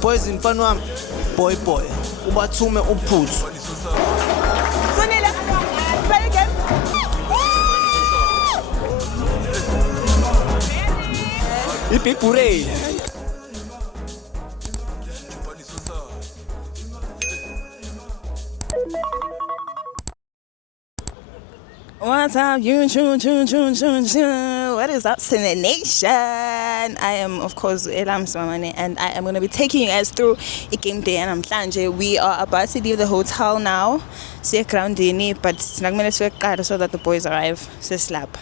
Boys mfana wami boy ubathume uphuthu. Sonile, play again. Ipipure. What's up, you? What is up, Cine Nation? I am, of course, Elam Swamane, and I am going to be taking you guys through a game day. And I'm Mhlanje. We are about to leave the hotel now. See a ground dinner, but it's not going to so that the boys arrive. So slap.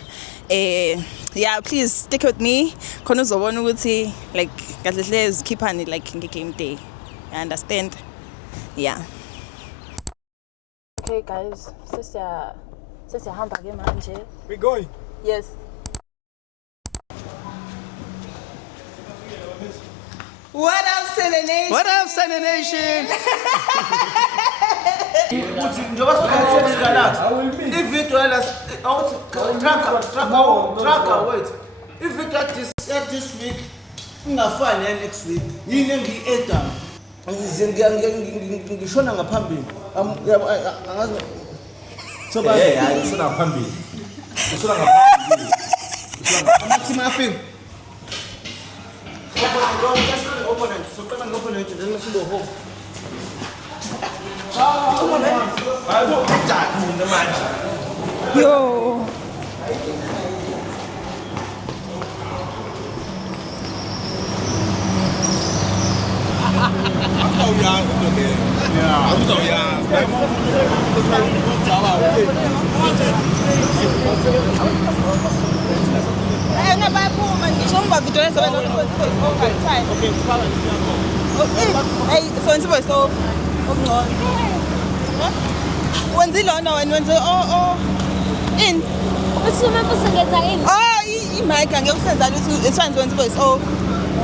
Yeah, please stick with me. Kono zobona ukuthi like kahle keep on it like in the game day. You understand? Yeah. Okay, guys. We going? Yes. What up, Cine Nation? What up, Cine Nation? If it was this week, ngafani next week. Yini ngi-Adam. Ngishona ngaphambili. Angazi. So ba ngishona ngaphambili. Ngishona ngaphambili. Amathi mafing. Opponent. So kama opponent then sibo ho. Yo.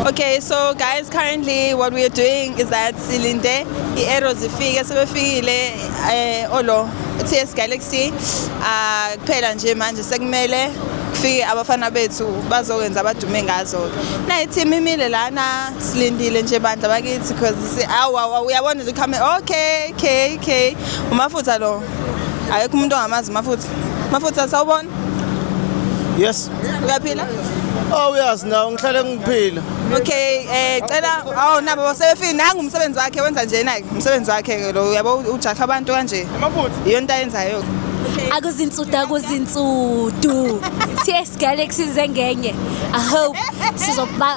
Okay, so guys, currently what we are doing is that silinde i-arrows ifike sebefikile olo TS Galaxy kuphela nje manje sekumele kufike abafana bethu bazokwenza abadume ngazo na i-team imile lana silindile nje bandla bakithi because uyabona nje camera okay umafutha lo ayekho umuntu ongamazi mafutha sawubona. Yes. Uyaphila? Oh yes, now ngihlale ngiphila. Okay, cela nabo basebefika nanga umsebenzi wakhe wenza nje na umsebenzi wakhe lo uyabo ujakha abantu kanje. Iyo nto ayenzayo. Akuzinsudu TS Galaxy zengenye. I hope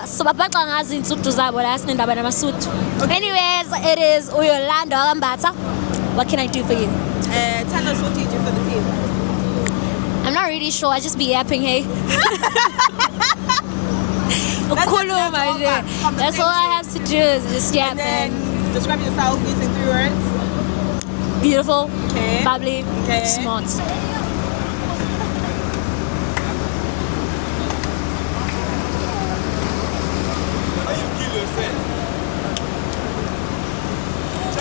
sobabhaxa ngazi insudu zabo la sinendaba namasudu. Anyways, it is Uyolanda Ambatha. What can I do for you? Tell us what you do for the team. I'm not really sure. I just be yapping, hey. That's all I have to do is just yap. And then describe yourself using 3 words. Beautiful, okay. Bubbly, okay. Smart.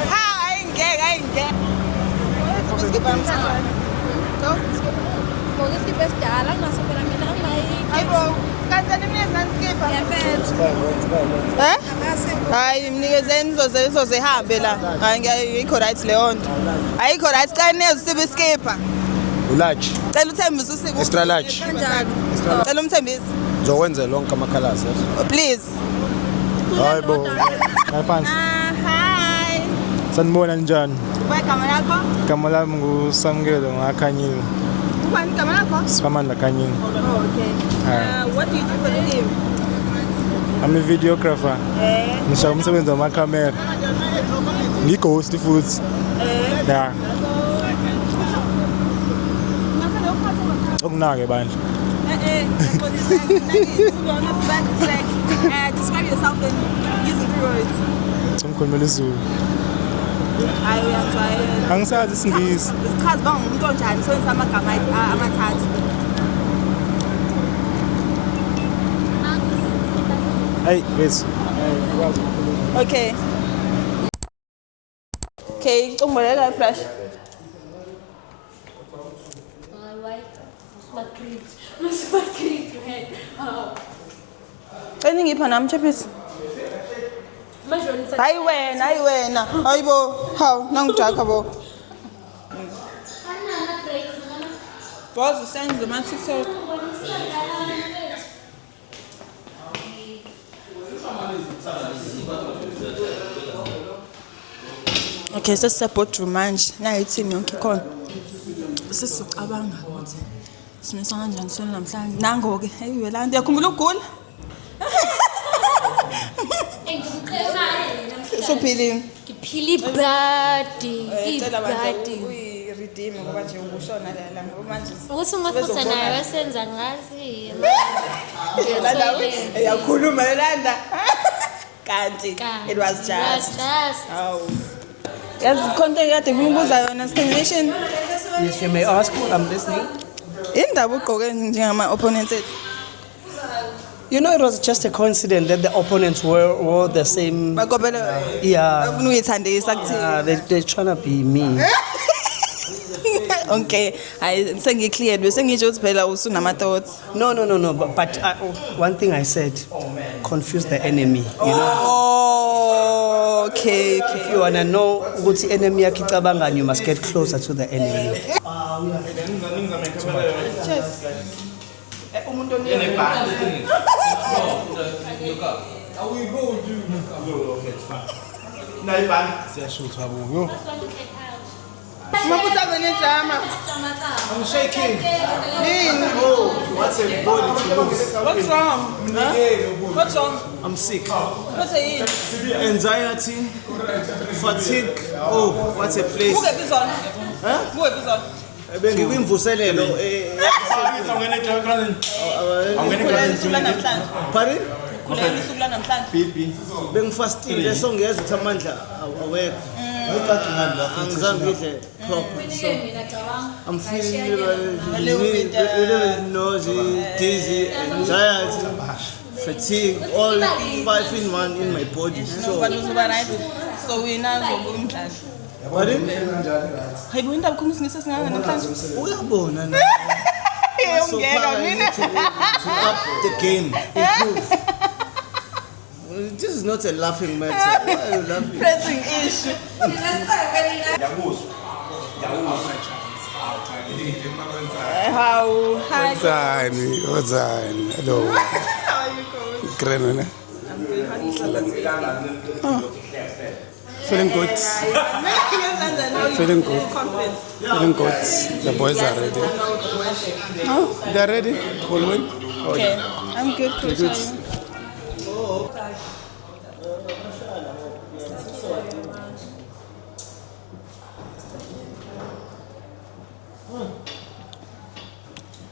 I ain't gay. Hayi mnikezeni zihambe la. Ayikho right leyo nto. Ayikho right xa nezibe skipper. Large. Cela uthembise usiku. Extra large. Kanjani? Cela umthembise. Ngizokwenza lonke amakhalasi. Please. Hayibo. Ngaphansi. Hi. Sanibona njani? Igama lakho? Igama lami nguSamkelo ngaKhanyile. Ubani igama lakho? Sikamandla Khanyile. Oh, okay. What do you do for the team? I'm a videographer. Ngishaya umsebenzi wamakhamera. Ngighost futhi. Yeah. Ukunake bandla. Describe yourself in using 3 words. Ngkhulumela isiZulu. Hayi uyajwayela. Angisazi isingisi. Isichazi bangumuntu onjani sonke amagama amathathu. Hey, yes. Okay. Okay, umboleka flash. Ngipha nami chephisi. Manje Hayi wena. Hayibo. How? Nangijaka bo. Boss sends my TikTok. Okay, sesiseboardroom manje. Nayi team yonke ikhona. Sesizocabanga ukuthi simisa kanjani sona namhlanje. Nango-ke, hey Yolanda, uyakhumbula ukugula? Sophilini. Ngiphila ibhadi. Redeem ngoba nje ukushona la ngoba manje. Ukuthi umafutha naye wasenza ngazi. Yolanda uyakhuluma Yolanda. Kanti it was just. Oh. Yazi content kade ngikubuza yona stimulation. Yes, you may ask. I'm listening. Indaba ugqoke njengama opponents ethu. You know, it was just a coincidence that the opponents were the same. Bakopela. Yeah. Ufuna uyithandisa kuthini? They're trying to be me. Okay, hayi sengicleared bese ngisho ukuthi phela usunama thoughts. No. But one thing I said, confuse the enemy. You know. Oh, okay. If you wanna know what the enemy yakhe icabangani, you must get closer to the enemy. Mafuta drama. I'm shaking. Oh, what's a body to lose? What's wrong? What's wrong? I'm sick. What's it? Anxiety, fatigue. Oh, what a place. Who get this on? Huh? Who get this on? Bengikwimvuselelo. Pardon? Bengifastile so ngiyeza ukuthi amandla awekho. Angizange ngidle proper. So I'm feeling a little bit nausea, dizzy, anxiety, fatigue, all 5 in 1 in my body. So So we now go umdlalo. Pardon? Hayi bo indaba khona singise singaka namhlanje. Uyabona na. So Ungeka mina. to up the game, improve. This is not a laughing matter. Why are you laughing? Pressing issue. How? Hi. What's hello. How are you going? Great, man. Feeling good. Feeling good. Feeling good. The boys are ready. Oh, they're ready. We'll win. Okay, I'm good. Coach. How are you?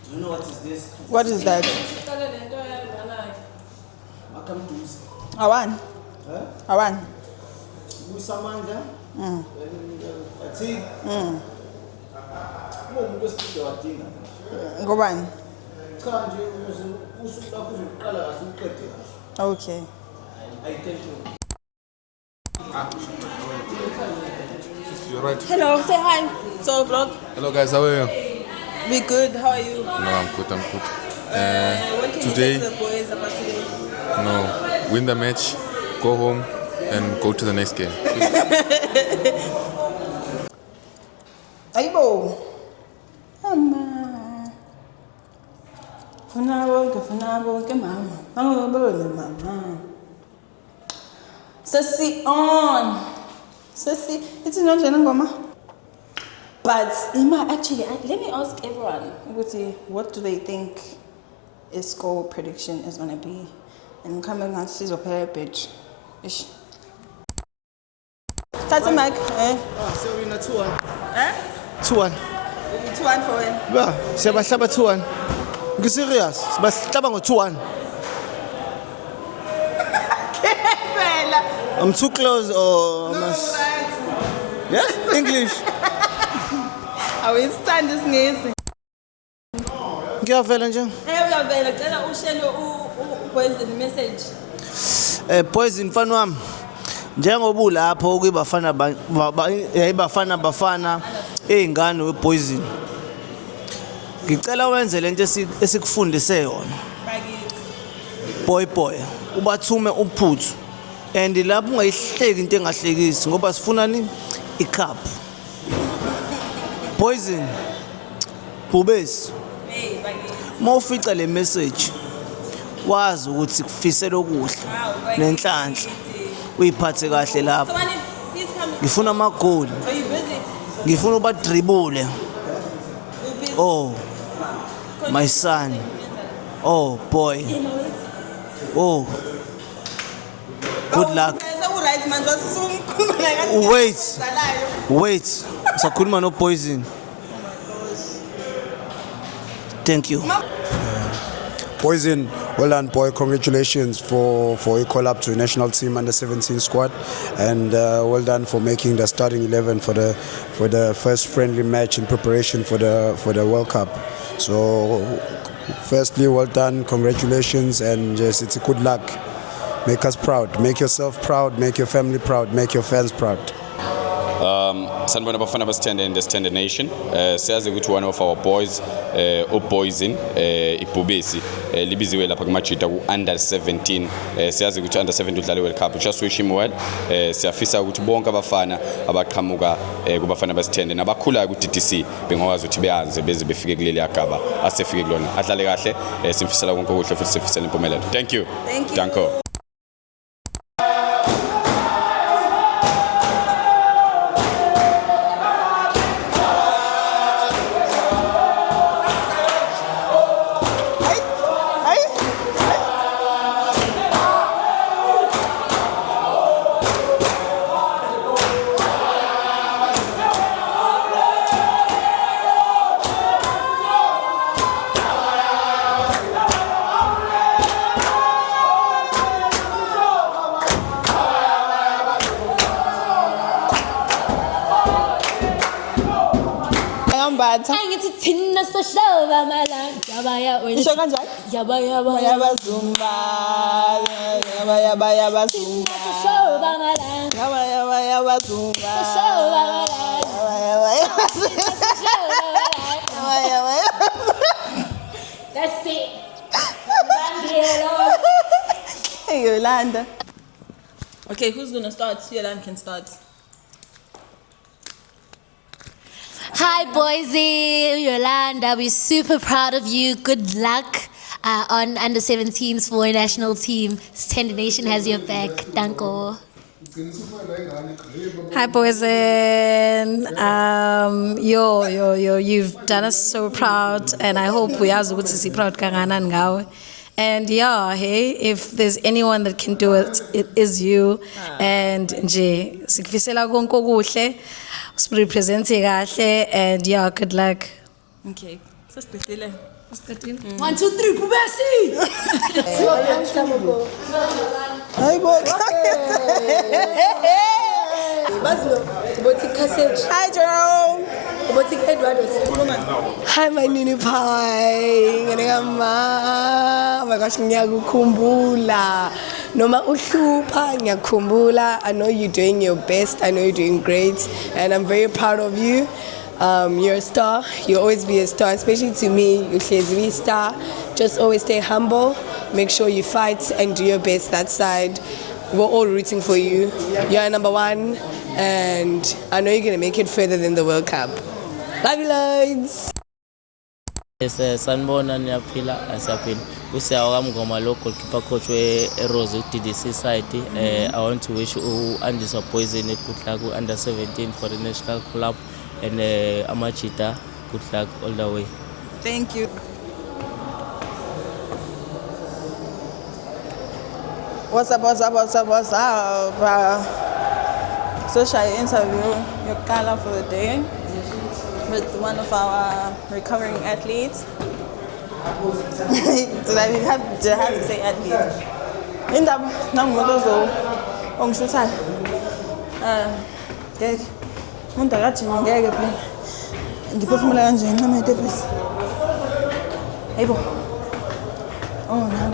Do you know what is this? What is that? Awan. Huh? Awan. Usamandla. Fatigue. Umuntu wesifo wadinga. Ngobani? Cha nje usuku lakho uzoqala kahle uqede kahle. Okay. I thank you. You're right. Hello, say hi. So vlog. Hello, guys. How are you? Be good. How are you? No, I'm good. I'm good. What can Today, you say to the boys about today? no, win the match, go home, and go to the next game. Ayibo. Mama. Funa bonke mama. Angibone mama. Sesi on. Sesi, it's not ngoma. But Ima, actually, let me ask everyone, what do they think a score prediction is going to be? And coming on season per bitch. Ish. Tata Mike. So we na 2-1. Eh? 2-1. 2-1 for him. Yeah, siyabahlaba 2-1. Ngiserious. Sibahlaba ngo 2-1. I'm too close or Yes, English. Awuyisithanda isingisi. Ngiyavela nje. Uyavela cela ushele upoison message. Poison mfana wami. Njengoba ulapho ukubafana bafana ezingane wepoison. Ngicela wenze lento esikufundise yona. Boy ubathume uphuthu and lapho ungayihleki into engahlekisi ngoba sifunani icup Poison Bubesi mawufica le message wazi ukuthi kufisela okuhle nenhlanhla uyiphathe kahle lapho ngifuna ama goal ngifuna uba dribble oh my son oh boy oh good luck wait sakhuluma no Poison thank you Poison, well done, boy. Congratulations for a call up to national team under 17 squad, and well done for making the starting 11 for the first friendly match in preparation for the World Cup. So, firstly, well done, congratulations, and just it's a good luck. Make us proud, make yourself proud, make your family proud, make your fans proud. Sanibona bafana basithende in the Standard Nation. Siyazi ukuthi one of our boys uPoison iBhubesi libiziwe lapha kumajita ku under 17. Siyazi ukuthi under 17 udlale World Cup. Just wish him well. Siyafisa ukuthi bonke abafana abaqhamuka kubafana basithende nabakhulayo ku DDC bengakwazi ukuthi beyanze beze befike kuleli agaba asefike kulona. Adlale kahle. Simfisela konke okuhle futhi sifisela impumelelo. Thank you. Danko. Angithi thina sohlova malanga yabaya Isho kanjani? yaba Zumba yaba Zumba sohlova malanga yaba Zumba sohlova malanga That's it. Hey Yolanda. Okay, who's gonna start? Yolanda can start. Hi, Boise, Yolanda. We're super proud of you. Good luck on under 17s for a national team. Standard Nation has your back. Danko. Hi, Poison. You've done us so proud, and I hope we are so proud kanganan ngawe. And yeah, hey, if there's anyone that can do it, it is you. And nje sikufisela konke okuhle. Represent kahle, and yeah, good luck. Okay. Sasibhedile. 1 2 3 Bubesi. Hi Jerome. Hi, my Nini Pie. Oh my gosh, ngiyakukumbula. Noma uhlupha ngiyakukumbula. I know you're doing your best. I know you're doing great, and I'm very proud of you. You're a star. You'll always be a star, especially to me. You're a star. Just always stay humble. Make sure you fight and do your best that side. We're all rooting for you. You're number one, and I know you're gonna make it further than the World Cup. Love you loads. Yes, sanibona niyaphila asiyaphila. Usiyawa kamngoma lo goalkeeper coach we Rose DDC side. I want to wish Andiswa Poison good luck under 17 for the national club and Amachita good luck all the way. Thank you. What's up? Social interview, your gala for the day with one of our recovering athletes. Did I have to say athlete? In the Namugozo, on Shutai. Montagachi, Gagap, and the performance in my debris. Able. Oh, no.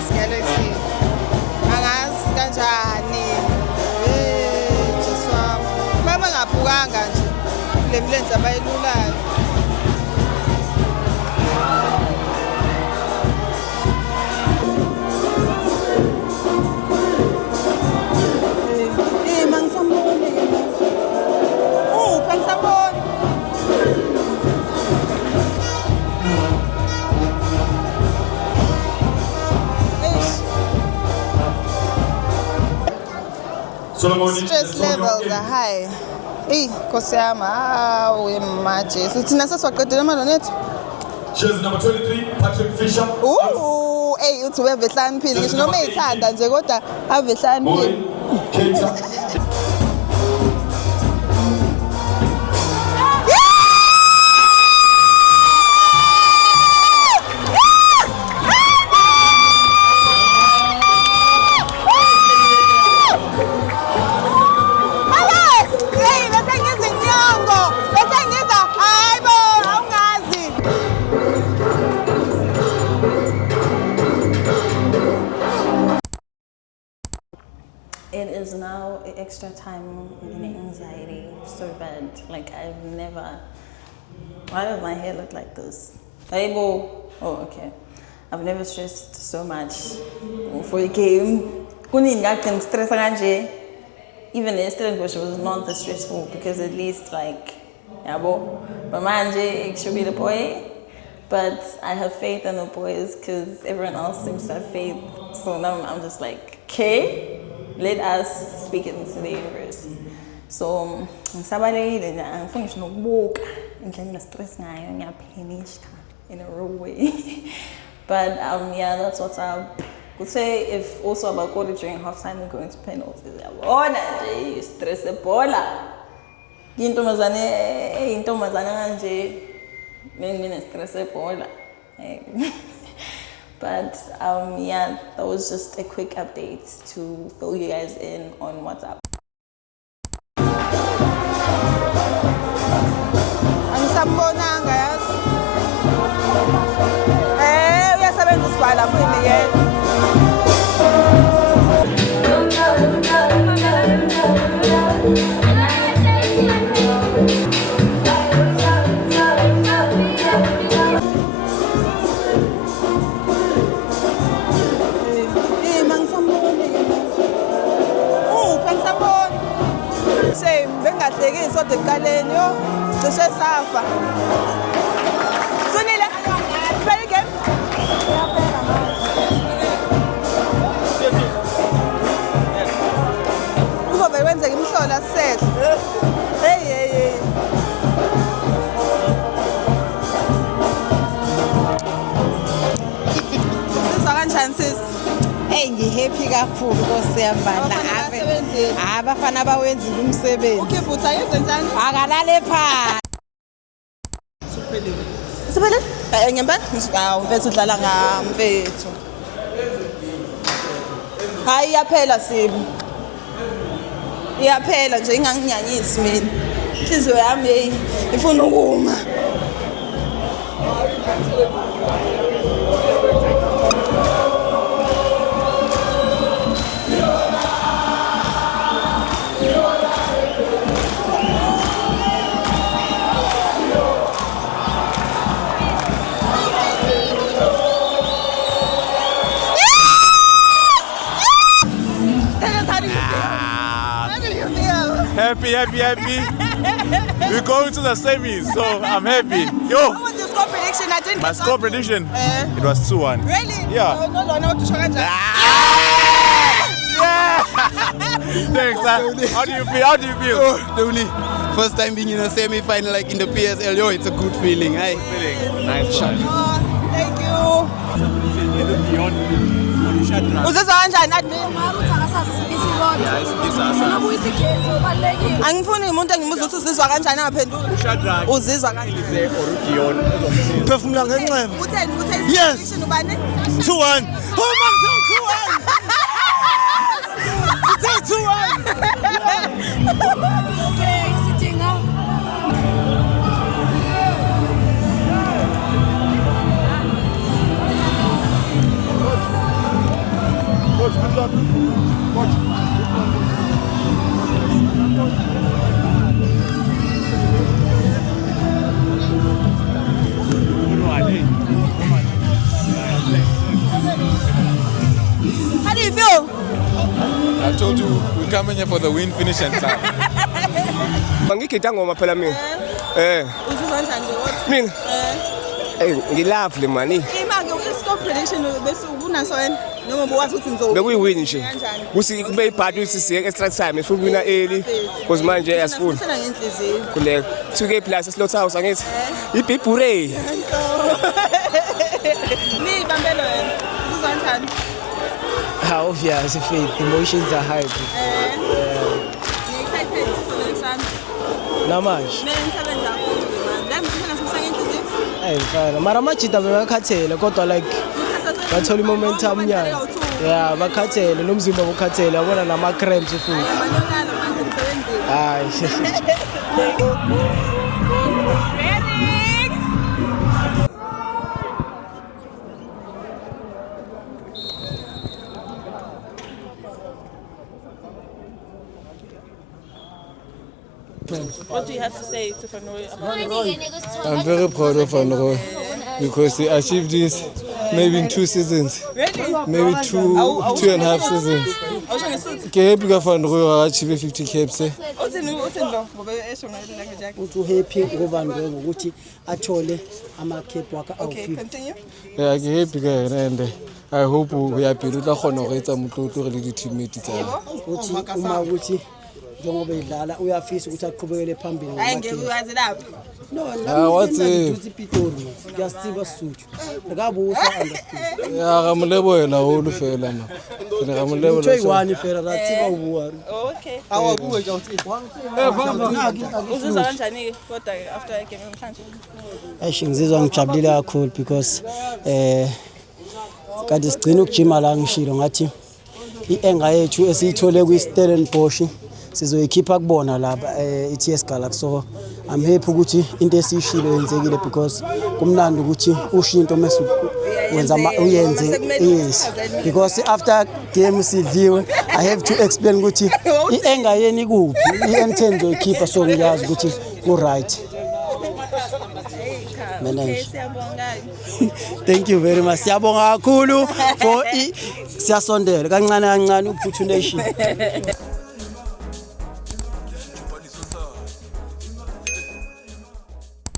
CS Galaxy. Angazi kanjani. Jesu wami. Mama ngabhukanga nje. Le mlenze abayilulayo. Stress levels are high. Hey, Nkosi yami, hawu manje. Sithina sesiwaqedile amalonethu. Jersey number 23, Patrick Fisher. Hey, uthi weve hlaniphile ngisho noma eyithanda nje kodwa ave hlaniphile. Keita. It is now extra time in anxiety so bad. Like I've never. Why does my hair look like this? Oh, okay. I've never stressed so much for a game. Even yesterday was not that stressful because at least like, but manje should be the boy. But I have faith in the boys because everyone else seems to have faith. So now I'm just like, okay. Let us speak it into the universe. So, I'm functional walk and stress in a real way. But yeah, that's what's up. Could say if also about going during halftime we're going to penalties. Oh, you stress the bola. Into mazana stress the bola. But yeah, that was just a quick update to fill you guys in on what's up. Angisambonanga yazi. Uyasebenza isibhala phini yena. Bengahlekisi ekuqaleni yo cishe safa. Sunile play game. Kuzobe kwenzeka imhlola sisehle. Hey. Sizwa kanjani sis? Hey, ngihappy kakhulu Nkosi yami. Abafana bawenzile umsebenzi. Ukivutha yenze njani? Akalale phansi. Siphelele? Ngempela? Mfethu udlala ngamfethu. Hayi iyaphela Sibu. Iyaphela nje inganginyanyisi mina. Inhliziyo yami ifuna ukuma. Happy. We're going to the semis, so I'm happy. Yo! What was your score prediction? I didn't. My score prediction? It was 2-1. Really? Yeah. No, Yeah! Thanks, How do you feel? Oh, first time being in a semi-final like in the PSL, yo, it's a good feeling. Hey. Nice one. Thank you. Uzizwa kanjani admin? Angifuni umuntu engimuza ukuthi uzizwa kanjani angaphendula. Uzizwa kanjani? Phefumula ngenxeba. Utheni Yes. ubani? 2-1. Oh man, 2-1. It's 2-1. How do you feel? I told you we're coming here for the win, finish and clap. Ngigida ngoma phela mina. Uzizwa kanjani nje? Mina. Ngilavely man. Imake i-score prediction bese ubunaso wena noma ubuwazi ukuthi nizo. Bekuyiwin nje. Kusi kube ibhadi ukuthi siye extra time ifuna wina early because manje asifuni. Sena ngenhliziyo. Kuleka 2K plus Slaughterhouse angithi. Ibhibhure. Ni bambelo wena. Uzizwa kanjani? Obvious, faith. Emotions are high. Excited for the exam. Namanje. Nisebenza man. Dem sifuna sisengenhliziyo. Mfana. Mara machita bebakhathele kodwa like bathola momentum nyana. Yeah, bakhathele nomzimba ukhathele yabona nama cramps futhi. Hayi. What do you have to say to Fanroy? I'm very proud of Fanroy because he achieved this maybe in 2 seasons. Really? Maybe 2.5 seasons. Ke happy ka Fanroy achieve 50 caps. Uthi happy ngoba ngokuthi athole ama cap wakhe awu-50. Continue. Yeah, ke happy ka yena and I hope we are pele tla khona go etsa motlotlo re le di teammates tsa. Uthi uma ukuthi njengoba idlala uyafisa ukuthi aqhubekele phambili Hayi ngeke uyazi lapho. No, what's it? Pitori. Ngiyasiba Sotho. Akabusa understand. Ya ga moleboela o lo fela ma. Re ga moleboela. Utho iwani fela ra tsiba ubuwa. Okay. Awabuwe nje uthi. Uzizwa kanjani kodwa after game namhlanje? Eish ngizizwa ngijabulile kakhulu because kade sigcina ukujima la ngishilo ngathi ienga yethu esiyithole kwiStellenbosch sizoyikhipha kubona lapha iTS Galaxy. So I'm happy ukuthi into esishilo yenzekile because kumnandi ukuthi ushinto mase wenza uyenze. Yes, because after game sidliwe I have to explain ukuthi ienga yeni kuphi ientendo yoyikhipha so ngiyazi ukuthi ku right. Thank you very much. Siyabonga kakhulu for siyasondela kancane kancane uPhuthulation.